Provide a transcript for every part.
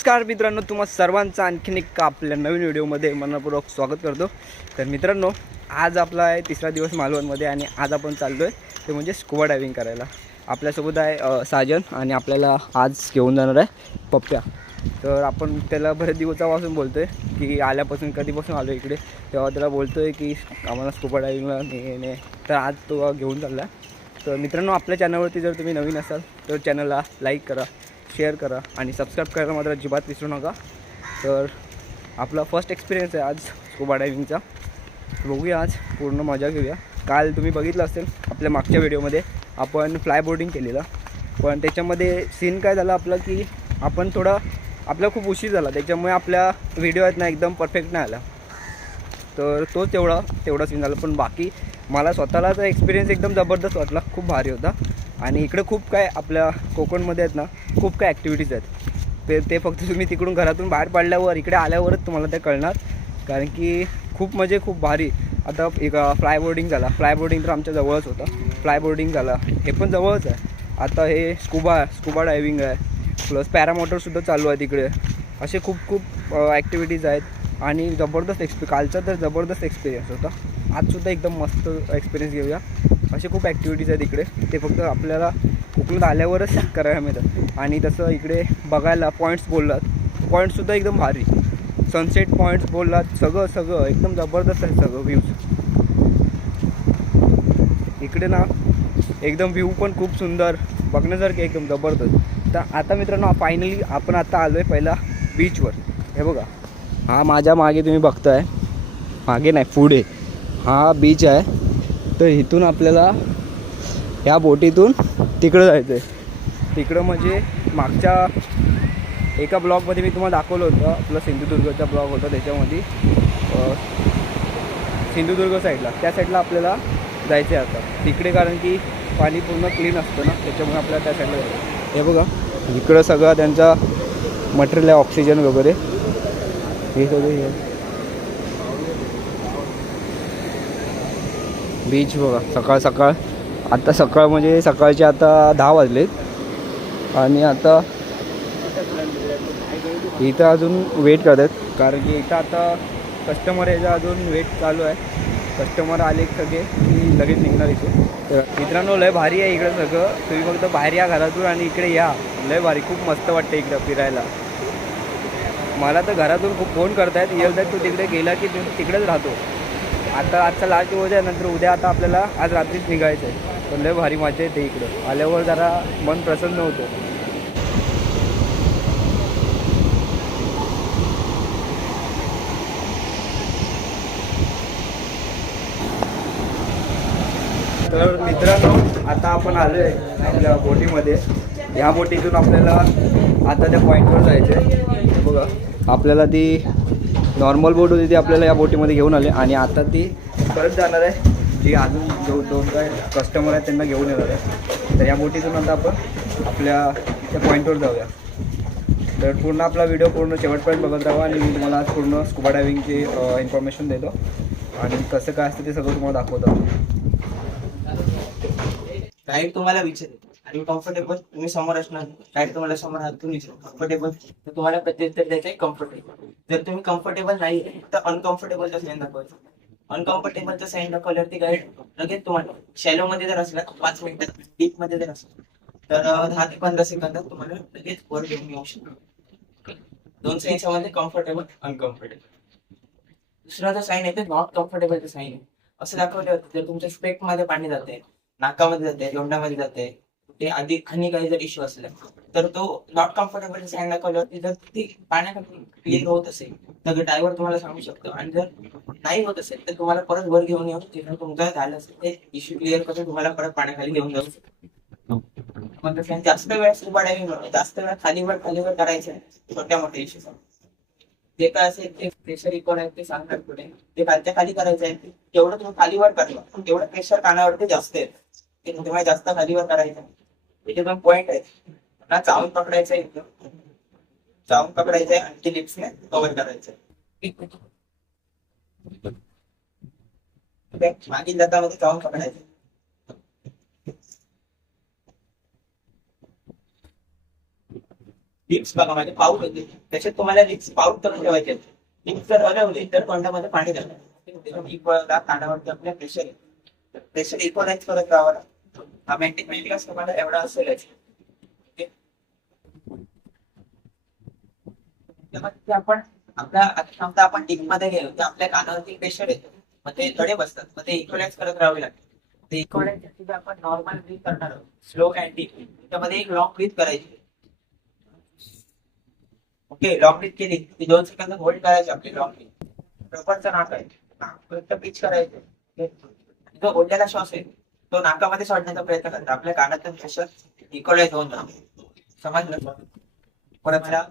नमस्कार मित्रांनो, तुम्हा सर्वांचं आणखीन एक आपल्या नवीन व्हिडिओमध्ये मनपूर्वक स्वागत करतो। तर मित्रांनो, आज आपला आहे तिसरा दिवस मालवणमध्ये आणि आज आपण चाललो आहे ते म्हणजे स्कुबा डायव्हिंग करायला। आपल्यासोबत आहे साजन आणि आपल्याला आज घेऊन जाणार आहे पप्प्या। तर आपण त्याला बरेच दिवसापासून बोलतो आहे की आल्यापासून कधीपासून आलो इकडे तेव्हा त्याला बोलतो आहे की आम्हाला स्कुबा डायव्हिंगला ने तर आज तो घेऊन चालला आहे। तर मित्रांनो, आपल्या चॅनलवरती जर तुम्ही नवीन असाल तर चॅनलला लाईक करा, शेअर करा आणि सबस्क्राईब करायला मात्र अजिबात विसरू नका। तर आपला फर्स्ट एक्सपिरियन्स आहे आज स्कुबा डायव्हिंगचा। बघूया, आज पूर्ण मजा घेऊया। काल तुम्ही बघितलं असेल आपल्या मागच्या व्हिडिओमध्ये आपण फ्लाय बोर्डिंग केलेलं, पण त्याच्यामध्ये सीन काय झाला आपला की आपण थोडा आपला खूप उशीर झाला, त्याच्यामुळे आपल्या व्हिडिओ आहेत ना एकदम परफेक्ट नाही आला। तर तो तेवढा सीन झाला, पण बाकी मला स्वतःलाचा एक्सपिरियन्स एकदम जबरदस्त वाटला, खूप भारी होता। आणि इकडे खूप काय आपल्या कोकणमध्ये आहेत ना, खूप काय ॲक्टिव्हिटीज आहेत ते फक्त तुम्ही तिकडून घरातून बाहेर पडल्यावर इकडे आल्यावरच तुम्हाला ते कळणार, कारण की खूप म्हणजे खूप भारी। आता एक फ्लाय बोर्डिंग झाला, फ्लाय बोर्डिंग तर आमच्या जवळच होता, फ्लाय बोर्डिंग झाला, हे पण जवळच आहे। आता हे स्कुबा डायव्हिंग आहे, प्लस पॅरामोटरसुद्धा चालू आहे तिकडे। असे खूप ॲक्टिव्हिटीज आहेत आणि जबरदस्त कालचा तर जबरदस्त एक्सपिरियन्स होता। आजसुद्धा एकदम मस्त एक्सपिरियन्स घेऊया। असे खूप ॲक्टिव्हिटीज आहेत इकडे, ते फक्त आपल्याला कोकणात आल्यावरच करायला मिळतात। आणि तसं इकडे बघायला पॉईंट्स बोललात, पॉईंट्ससुद्धा एकदम भारी, सनसेट पॉईंट्स बोललात, सगळं एकदम जबरदस्त आहे सगळं व्ह्यूज इकडे ना, एकदम व्ह्यू पण खूप सुंदर बघण्यासारखे, एकदम जबरदस्त। तर आता मित्रांनो, फायनली आपण आता आलो आहे पहिला बीचवर। हे बघा, हा माझ्या मागे तुम्ही बघताय, मागे नाही पुढे हा बीच आहे। तर इथून आपल्याला ह्या बोटीतून तिकडं जायचं आहे। तिकडं म्हणजे मागच्या एका ब्लॉगमध्ये मी तुम्हाला दाखवलं होतं, आपला सिंधुदुर्गचा ब्लॉग होता, त्याच्यामध्ये सिंधुदुर्ग साईडला, त्या साईडला आपल्याला जायचं आहे आता तिकडे, कारण की पाणी पूर्ण क्लीन असतं ना, त्याच्यामुळे आपल्याला त्या साईडला जायचं। हे बघा, इकडं सगळं त्यांचा मटेरियल आहे, ऑक्सिजन वगैरे हे सगळे। बीच बघा, सकाळ आता सकाळ म्हणजे सकाळचे आता 10 वाजलेत आणि आता इथं अजून वेट करत आहेत, कारण की इथं आता कस्टमर यायचा अजून वेट चालू आहे। कस्टमर आले सगळे की लगेच निघणार इथे। तर मित्रांनो, लय भारी आहे इकडं सगळं, तुम्ही फक्त बाहेर या घरातून आणि इकडे या, लय भारी, खूप मस्त वाटतं इकडं फिरायला। मला तर घरातून खूप फोन करतायत, येतात तू तिकडे गेला की तिकडेच राहतो। आजचा लास्ट दिवस आहे, नंतर उद्या आता आपल्याला आज रात्रीच निघायचं आहे। पण लय भारी मजा येते इकडं आल्यावर, जरा मन प्रसन्न होतं। तर मित्रांनो, आता आपण आलो आहे आपल्या बोटीमध्ये। ह्या बोटीतून आपल्याला आता त्या पॉईंटवर जायचं आहे। बघा, आपल्याला ती नॉर्मल बोट होती ती आपल्याला या बोटीमध्ये घेऊन आले आणि आता ती परत जाणार आहे, जी अजून दोन काय कस्टमर आहेत त्यांना घेऊन येणार आहे। तर या बोटीतून आता आपण आपल्या त्या पॉईंटवर जाऊया। तर पूर्ण आपला व्हिडिओ पूर्ण शेवटपर्यंत बघत राहा आणि मी तुम्हाला आज पूर्ण स्कुबा डायव्हिंगची इन्फॉर्मेशन देतो आणि कसं काय असतं ते सगळं तुम्हाला दाखवतो। गाईड तुम्हाला विचारेल आणि कम्फर्टेबल तुम्ही समोर असणार, गाईड तुम्हाला समोर हात तुम्ही कम्फर्टेबल, तर तुम्हाला प्रत्युत्तर द्यायचं कम्फर्टेबल। जर तुम्ही कम्फर्टेबल नाही तर अनकम्फर्टेबलचा साईन दाखवायचा। अनकम्फर्टेबलचा साईन दाखवल्यावरती गाईड लगेच तुम्हाला शॅलो मध्ये जर असला 5 मिनिटात, डीप मध्ये जर असला तर 10 ते 15 सेकंदात तुम्हाला लगेच वर घेऊन येऊ शकतो। 2 साईन्समध्ये कम्फर्टेबल, अनकम्फर्टेबल। दुसरा जो साईन आहे नॉट कम्फर्टेबलचा साईन आहे। असं दाखवलं होतं जर तुमच्या स्पेक मध्ये पाणी जाते, नाकामध्ये जाते, तोंडामध्ये जाते, ते आधी आणि काही जर इश्यू असला तर तो नॉट कम्फर्टेबल साईन दाखवल्यावरती जर ती पाण्याखाली क्लिअर होत असेल तर ड्रायव्हर तुम्हाला सांगू शकतो, आणि जर नाही होत असेल तर तुम्हाला परत वर घेऊन येऊन तिथून तुमचा झालं असेल ते इश्यू क्लिअर करून तुम्हाला परत पाण्याखाली घेऊन जाऊ शकतो। मग जास्त वेळ स्कुबा डायव्हिंग, जास्त वेळ खालीवर करायचं आहे छोट्या मोठ्या इश्यू, जे काय असेल ते प्रेशर इक्वल आहे ते सांगतात पुढे, ते खालच्या खाली करायचं आहे तेवढं तुम्ही खालीवर करला तेवढं प्रेशर कानावरती जास्त आहे, ते तुम्हाला जास्त खालीवर करायचं आहे। त्याचे दोन पॉईंट आहेत ना, चावून पकडायचं आहे, एकदम चावून पकडायचं आहे आणि लिप्सने कव्हर करायचं आहे। मागील दातामध्ये चावून पकडायचं, लिप्स बघा माझे पाऊट होते, त्याच्यात तुम्हाला लिप्स पाऊट करून ठेवायचे. लिप्स जर हलवले तर तोंडामध्ये पाणी जातं. इक्वलला कानावरती आपल्या प्रेशर आहे, प्रेशर इक्वलाइज करत राहावं लागतं. हा मेंटेन तुम्हाला एवढा असेलच. ओके, त्यामध्ये आपण आपल्या आता समजा आपण डीप मध्ये गेलो तर आपल्या कानावरती प्रेशर येतो, मग ते धडे बसतात, मग ते इक्वलाइज करत राहावे लागते. ते इक्वलाइज साठी आपण नॉर्मल ब्रीथ करणार आहोत, स्लो अँड डीप. त्यामध्ये एक लॉंग ब्रीथ करायची. ओके, लॉंग ब्रीथ केली ती 2 सेकंद होल्ड करायची आपली लॉंग ब्रीथ. प्रॉपरचं नाक आहे, नाक पिच करायचं. ओके, जो ओढलेला श्वास आहे तो नाकामध्ये सोडण्याचा प्रयत्न करतो, आपल्या कानातून प्रेशर इक्वलाइज होऊन जातो. समजलं? परत मला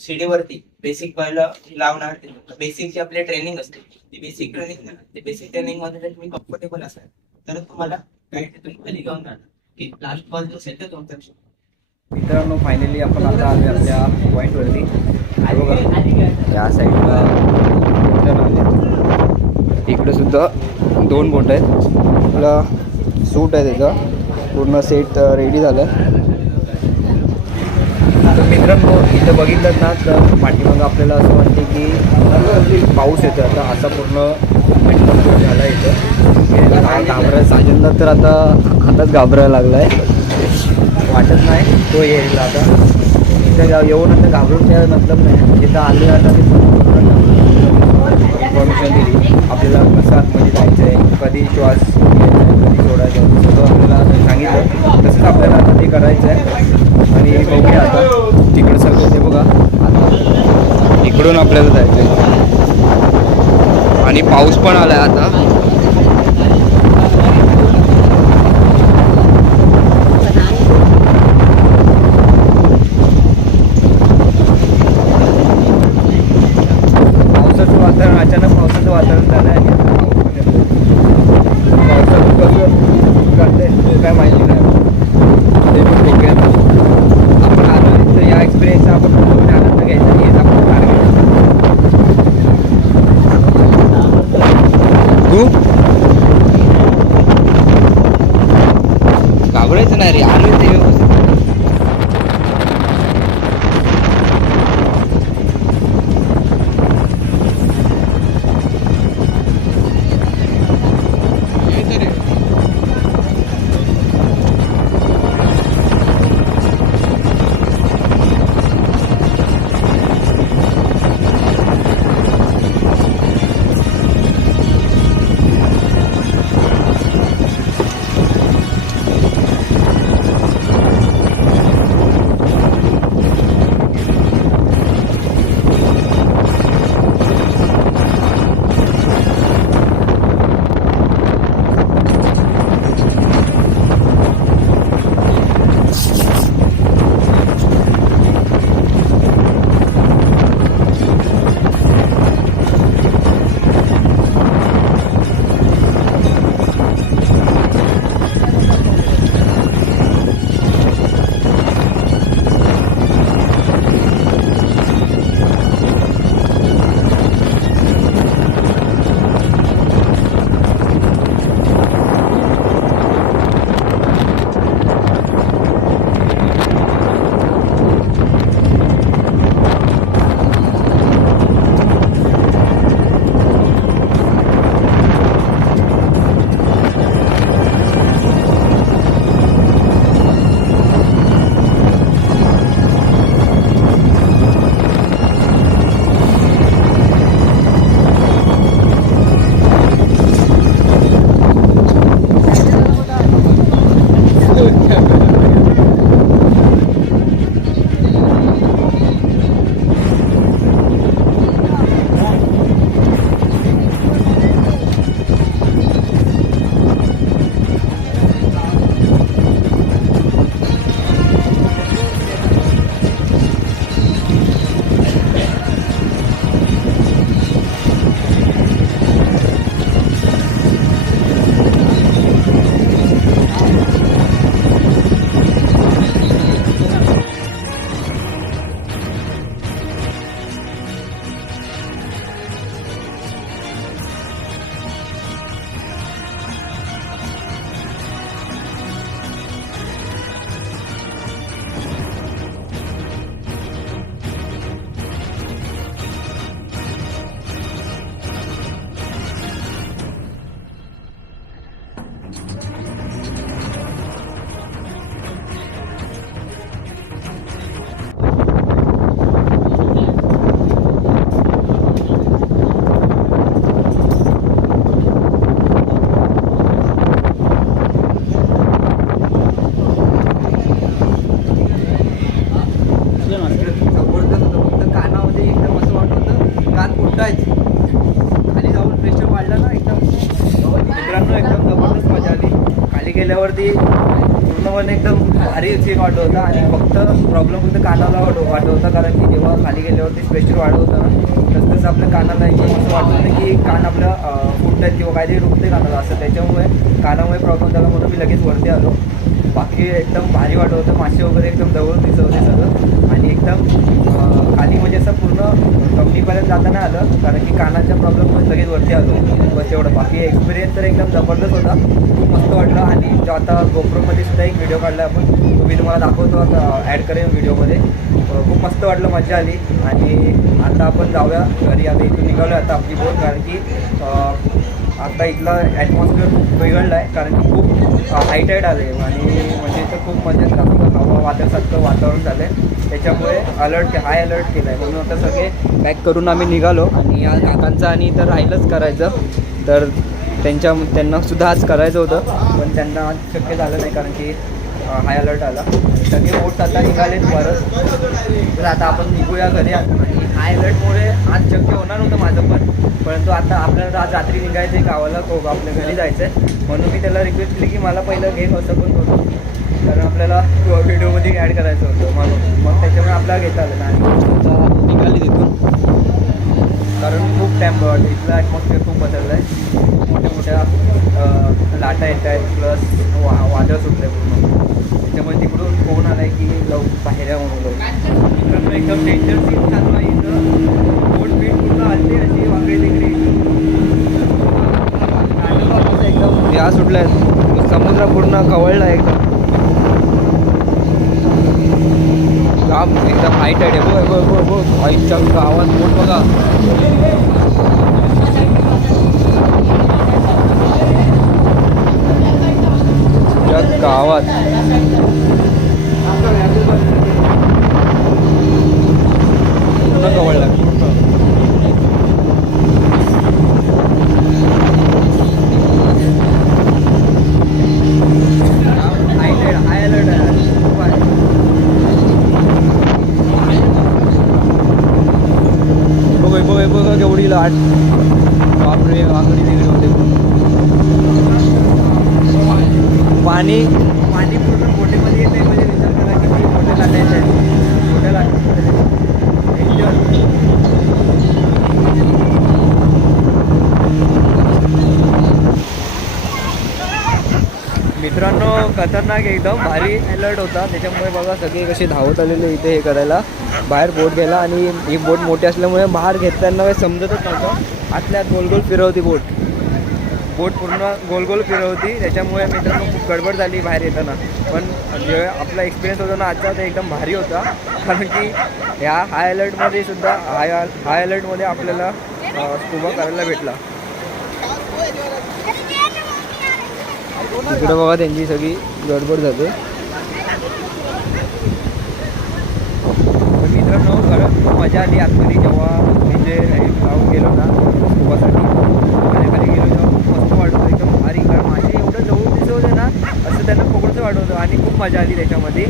शिडीवरती बेसिक पहिलं लावणार. बेसिक जी आपली ट्रेनिंग असते ती बेसिक ट्रेनिंग, ते बेसिक ट्रेनिंग मध्ये जर तुम्ही कम्फर्टेबल असाल तर तुम्हाला काही तिथून खाली घेऊन जाणार की लास्ट बॉल जो असेल तर तुमचा. मित्रांनो फायनली आपण आता आलो आपल्या पॉईंटवरती. बघा या साईडला इकडे सुद्धा 2 बोट आहेत. आपला सूट आहे त्याचा पूर्ण सेट रेडी झालं आहे. तर मित्रांनो इथं बघितलं ना तर पाठीमागं आपल्याला असं वाटते की पाऊस येतो आता, असा पूर्ण झाला इथं. घाबरायला साजनला तर आताच घाबरायला लागला आहे, वाटत नाही तो येईल आता. इथं येऊन आता घाबरून काय मतलब नाही. जिथं आले आता ते इन्फॉर्मेशन दिली आपल्याला, कसं आतमध्ये जायचं आहे, कधी श्वास घ्यायचा आहे, कधी सोडायचं आहे, सगळं आपल्याला सांगितलं. तसंच आपल्याला आता ते करायचं आहे. आणि बघूया आता तिकडं सगळं ते बघा, आता इकडून आपल्याला जायचं आहे. आणि पाऊस पण आला आहे आता. पावसाचं वातावरण, अचानक पावसाचं वातावरण झालं आहे. आणि आता पाऊस पण येतो. पावसाचं कसं करते काय माहिती नाही, ते पण बघूया. आपण आलो तर या एक्सपिरियन्सचा आपण पूर्ण आनंद घ्यायचा, हेच आपण टार्गेट. तू घाबरायचं नाही रे, आलोय ते व्यवस्थित. गेल्यावरती पूर्णपणे एकदम भारी सीन वाटत होता आणि फक्त कानाला वाटत होता, कारण की जेव्हा खाली गेल्यावरती प्रेशर वाढत होतं ना तसं आपल्या कानाला एकदम असं वाटत होतं की कान आपलं फुटतात किंवा काहीतरी रुकते कानाला असं, त्याच्यामुळे कानामुळे प्रॉब्लेम झाला म्हणून मी लगेच वरती आलो. बाकी एकदम भारी वाटत होतं, मासे वगैरे एकदम जवळ दिसत होते सगळं आणि एकदम खाली म्हणजे असं पूर्ण कंपनीपर्यंत जाता नाही आलं कारण की कानाच्या प्रॉब्लेममुळे लगेच वरती आलो बस एवढं. बाकी एक्सपिरियन्स तर एकदम जबरदस्त होता, खूप मस्त वाटलं. आणि जो आता गोप्रोमध्ये सुद्धा एक व्हिडिओ काढला आपण, तो मी तुम्हाला दाखवतो, आता ॲड करेन व्हिडिओमध्ये. खूप मस्त वाटलं, मजा आली. आणि आता आपण जाऊया घरी. आता इथून निघालो आता आपली बोट, कारण की आता इथला ॲटमॉस्फिअर खूप बिघडला आहे कारण की खूप हाय टाईड आले आणि म्हणजे इथं खूप म्हणजे जास्त हवा वादळसारखं वातावरण झालं आहे, त्याच्यामुळे हाय अलर्ट केलं आहे. म्हणून आता सगळे पॅक करून आम्ही निघालो. आणि या काकांचं आणि तर राहिलंच करायचं, तर त्यांनासुद्धा आज करायचं होतं पण त्यांना आज शक्य झालं नाही कारण की हाय अलर्ट आला. सगळे बोट्स आता निघालेत परत, तर आता आपण निघूया घरी. आणि हाय अलर्टमुळे आज शक्य होणार नव्हतं माझं परंतु आता आपल्याला आज रात्री निघायचं आहे गावाला, आपल्या घरी जायचं आहे. म्हणून मी त्याला रिक्वेस्ट केली की मला पहिलं घे कसं पण करू, कारण आपल्याला व्हिडिओमध्ये ॲड करायचं होतं म्हणून. मग त्याच्यामुळे आपल्याला घेता आलं आणि आता निघाली तिथून, कारण खूप टाईम वाटतं. इथलं ॲटमॉस्फिअर खूप बदललं आहे, मोठ्या लाटा येत आहेत, प्लस वादळ सुटलं आहे पूर्ण. त्याच्यामुळे तिकडून फोन आला आहे की बाहेर या म्हणून. एकदम डेंजर सीन चालू आहे इथं, बोट बीट पूर्ण हलते अशी वागळे तिकडे एकदम या सुटल्या आहेत, समुद्र पूर्ण खवळला आहे एकदम जाम, एकदम हाय टाईड आहे. बघ आईच्या गावात बोट बघा, गावात पूर्ण कवळला हाय अलर्ट आहे. बघ केवढी लाट, बापरे आकडी वेगळी होते. पाणी पूर्ण बोटेमध्ये येते, म्हणजे विचार करा की मोठे लाटायचे आहेत, मोठ्या लाटायचे मित्रांनो. खतरनाक एकदम भारी अलर्ट होता, त्याच्यामुळे बघा सगळे कसे धावत आलेले इथे हे करायला. बाहेर बोट गेला आणि ही बोट मोठी असल्यामुळे बाहेर घेताना काही समजतच नव्हतं. आतल्यात गोल फिरवती बोट पूर्ण गोल फिरवती, त्याच्यामुळे मित्रांनो खूप गडबड झाली बाहेर येताना. पण जे आपला एक्सपिरियन्स होता ना आजचा, ते एकदम भारी होता, कारण की ह्या हाय अलर्टमध्ये सुद्धा हाय अलर्टमध्ये आपल्याला स्कुबा करायला भेटला. इकडे बघा त्यांची सगळी गडबड झाली. मित्रांनो खरंच खूप मजा आली आतमध्ये, जेव्हा मी जे जाऊन गेलो ना स्कुबासाठी पाण्याखाली गेलो तेव्हा खूप मस्त वाटत होतं, एकदम भारी. कारण माझे एवढं जवळ दिसत होते ना असं त्यांना पकडचं वाटत होतं आणि खूप मजा आली त्याच्यामध्ये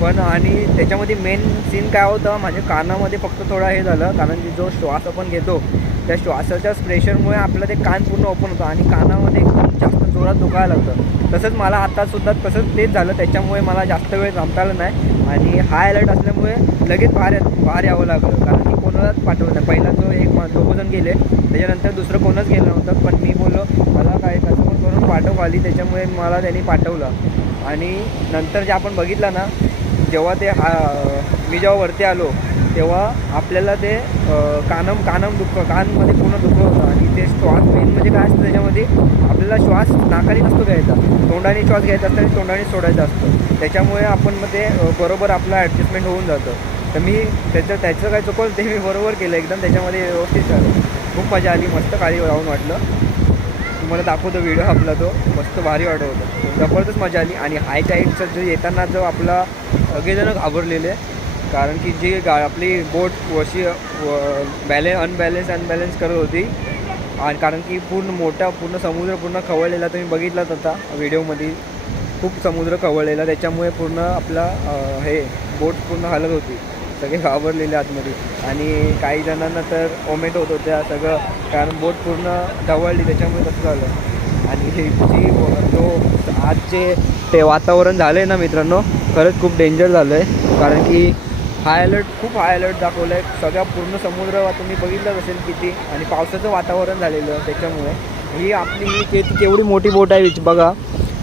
पण. आणि त्याच्यामध्ये मेन सीन काय होतं, माझ्या कानामध्ये फक्त थोडा हे झालं, कारण की जो श्वास आपण घेतो त्या श्वासाच्या प्रेशरमुळे आपलं ते कान पूर्ण ओपन होतं आणि कानामध्ये जास्त जोरात दुखायला लागतं. तसंच मला आतासुद्धा तसंच तेच झालं, त्याच्यामुळे मला जास्त वेळ थांबता आलं नाही. आणि हाय अलर्ट असल्यामुळे लगेच बाहेर यावं लागलं, कारण की कोणालाच पाठवलं नाही. पहिला जो दोघंजण गेले, त्याच्यानंतर दुसरं कोणच गेलं नव्हतं. पण मी बोललो मला काय कसं पण करून पाठव खाली, त्याच्यामुळे मला त्यांनी पाठवलं. आणि नंतर जे आपण बघितलं ना, जेव्हा मी जेव्हा वरती आलो तेव्हा आपल्याला ते कानमध्ये पूर्ण दुखत होतं. आणि ते श्वास मेन म्हणजे काय असतं त्याच्यामध्ये, आपल्याला श्वास नाकाने नसतो घ्यायचा, तोंडाने श्वास घ्यायचा असतो आणि तोंडाने सोडायचा असतो. त्याच्यामुळे आपण मग ते बरोबर आपलं ॲडजस्टमेंट होऊन जातं. तर मी त्याचं काय चुकवलं ते मी बरोबर केलं एकदम, त्याच्यामध्ये व्यवस्थित झालं. खूप मजा आली, मस्त काळी राहून वाटलं. तुम्हाला दाखवतो व्हिडिओ आपला, तो मस्त भारी वाटत होतं, जबरदस्त मजा आली. आणि हाय टाईडचं जो येताना जो आपला सगळेजणं घाबरलेले, कारण की जी आपली बोट अशी अनबॅलेन्स करत होती. आणि कारण की पूर्ण समुद्र पूर्ण खवळलेला, तुम्ही बघितलाच होता व्हिडिओमध्ये, खूप समुद्र खवळलेला, त्याच्यामुळे पूर्ण आपला हे बोट पूर्ण हलत होती, सगळे घाबरलेले आतमध्ये. आणि काही जणांना तर ओमेट होत होत्या सगळं, कारण बोट पूर्ण ढवळली, त्याच्यामुळे तसं झालं. आणि जी जो आज जे ते वातावरण झालं आहे ना मित्रांनो, खरंच खूप डेंजर झालं आहे. कारण की खूप हाय अलर्ट दाखवलं आहे. सगळ्या पूर्ण समुद्र तुम्ही बघितलंच असेल किती, आणि पावसाचं वातावरण झालेलं त्याच्यामुळे ही आपली केवढी मोठी बोट आहे बघा,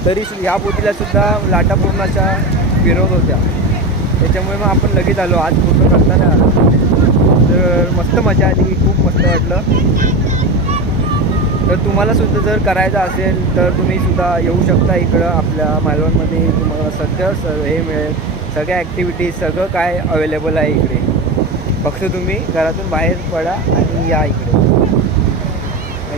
तरी ह्या बोटीला सुद्धा लाटा पूर्ण अशा फिरवत होत्या. त्याच्यामुळे मग आपण लगेच आलो. आज पूर्ण करता नाही आला, तर मस्त मजा आली, खूप मस्त वाटलं. तर तुम्हाला सुद्धा जर करायचं असेल तर तुम्ही सुद्धा येऊ शकता इकडं. आपल्या मालवणमध्ये तुम्हाला सगळं हे मिळेल, सगळ्या ॲक्टिव्हिटीज सगळं काय अवेलेबल आहे इकडे. फक्त तुम्ही घरातून बाहेर पडा आणि या इकडे.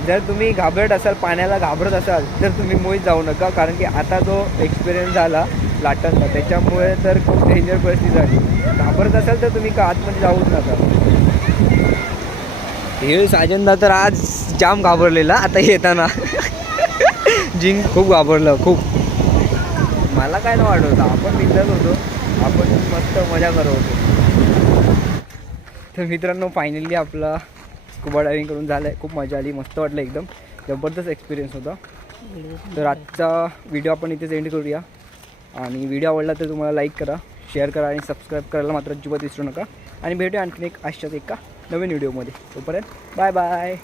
जर तुम्ही घाबरट असाल, पाण्याला घाबरत असाल, तर तुम्ही मुळीच जाऊ नका. कारण की आता जो एक्सपिरियन्स झाला लाटांचा, त्याच्यामुळे तर खूप डेंजर परिस्थिती झाली. घाबरत असाल तर तुम्ही आतमध्ये जाऊच नका. हे साजनदा तर आज जाम घाबरलेला आता येताना. जिंक खूप घाबरलं, खूप. मला काय नाही वाटत होतं, आपण बिंदास होतो, आपण मस्त मजा करत होतो. तर मित्रांनो फायनली आपला स्कुबा डायव्हिंग करून झालं आहे. खूप मजा आली, मस्त वाटलं, एकदम जबरदस्त एक्सपिरियन्स होता. तर आजचा व्हिडिओ आपण इथेच एंड करूया. आणि व्हिडिओ आवडला तर तुम्हाला लाईक करा, शेअर करा आणि सबस्क्राईब करायला मात्र अजिबात विसरू नका. आणि भेटूया आणखीन एक अशाच एका नवीन व्हिडिओमध्ये. तोपर्यंत बाय बाय.